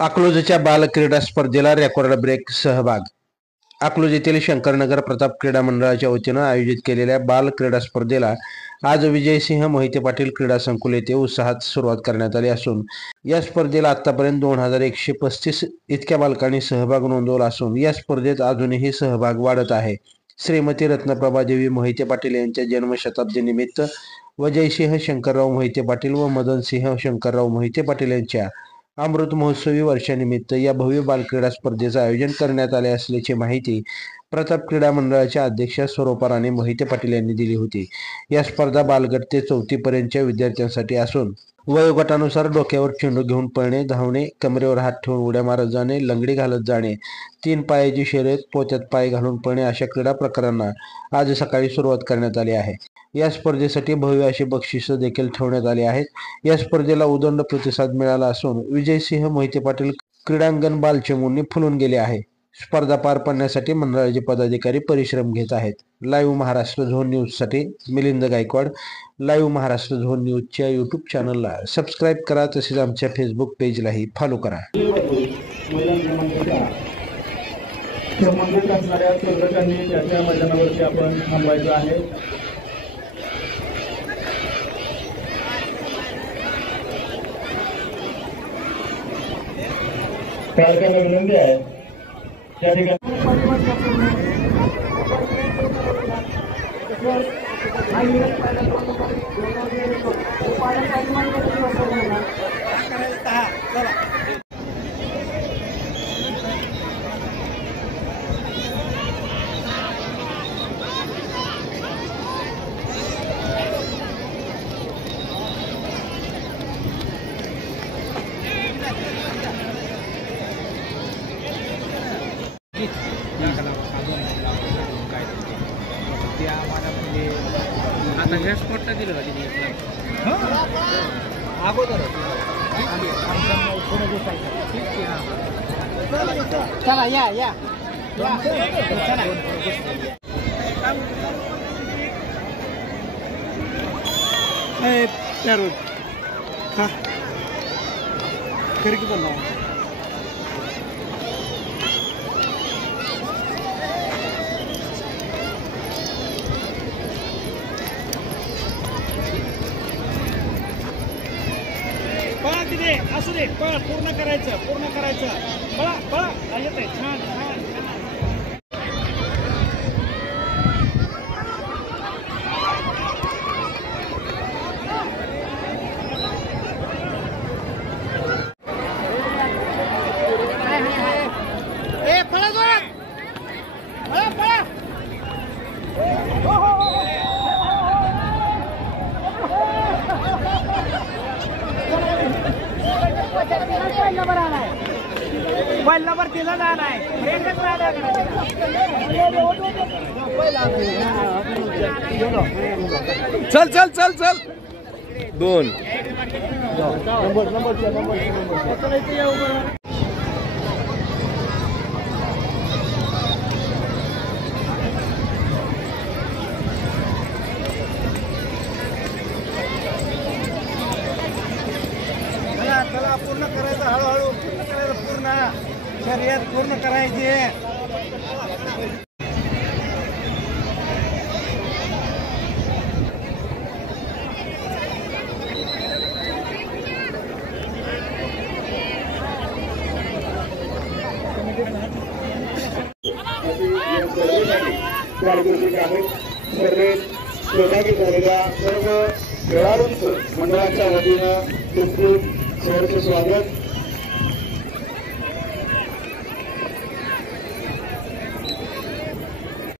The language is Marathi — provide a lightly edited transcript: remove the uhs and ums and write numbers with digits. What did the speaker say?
अकलूजच्या बाल क्रीडा स्पर्धेला रेकॉर्ड ब्रेक सहभाग. अकलूज येथील शंकरनगर प्रताप क्रीडा मंडळाच्या वतीनं आयोजित केलेल्या बाल क्रीडा स्पर्धेला आज विजयसिंह मोहिते पाटील क्रीडा संकुल येथे उत्साहात सुरुवात करण्यात आली असून या स्पर्धेला आतापर्यंत 2135 इतक्या बालकांनी सहभाग नोंदवला असून या स्पर्धेत अजूनही सहभाग वाढत आहे. श्रीमती रत्नप्रभा देवी मोहिते पाटील यांच्या जन्मशताब्दी निमित्त विजयसिंह शंकरराव मोहिते पाटील व मदनसिंह शंकरराव मोहिते पाटील यांच्या अमृत महोत्सवी वर्षानिमित्त या भव्य बालक्रीडा स्पर्धेचं आयोजन करण्यात आले असल्याची माहिती प्रताप क्रीडा मंडळाच्या अध्यक्षा स्वरूपा राणे मोहिते पाटील यांनी दिली होती. या स्पर्धा बालगट ते 4थी पर्यंतच्या विद्यार्थ्यांसाठी असून वयोगटानुसार डोक्यावर चेंडू घेऊन पळणे, धावणे, कमरेवर हात ठेवून उड्या मारत जाणे, लंगडी घालत जाणे, 3 पायाची शर्यत, पोत्यात पाय घालून पळणे अशा क्रीडा प्रकारांना आज सकाळी सुरुवात करण्यात आली आहे. या स्पर्धेसाठी भव्य अशी बक्षिसं देखील ठेवण्यात आली आहेत. या स्पर्धेला उदंड प्रतिसाद मिळाला असून विजयसिंह मोहिते पाटील क्रीडांगण बालचमूंनी फुलून गेले आहे. स्पर्धा पार पाडण्यासाठी मंडळाचे पदाधिकारी परिश्रम घेत आहेत. लाईव्ह महाराष्ट्र झोन न्यूजसाठी मिलिंद गायकवाड. लाईव्ह महाराष्ट्र झोन न्यूजच्या यूट्यूब चॅनलला सबस्क्राईब करा, तसेच आमच्या फेसबुक पेजलाही फॉलो करा. संबंधित असणाऱ्या स्पर्धकांनी त्याच्या मैदानावरती आपण थांबायचं आहे. पालकांना विनंती आहे त्या ठिकाणी आता गॅस स्पॉटला दिलं अगोदर चला या या खिडकी पण असू दे. पूर्ण करायचं बळा येत आहे. छान छान पहिला नंबर दिला जाणार आहे. चल चल चल चल 2 चला पूर्ण करायचं. हळूहळू पूर्ण करायचं. पूर्ण शर्यत पूर्ण करायची. स्पर्धेत सहभागी झालेल्या सर्व खेळाडूंचं मंडळाच्या वतीनं खूप खूप स्वागत.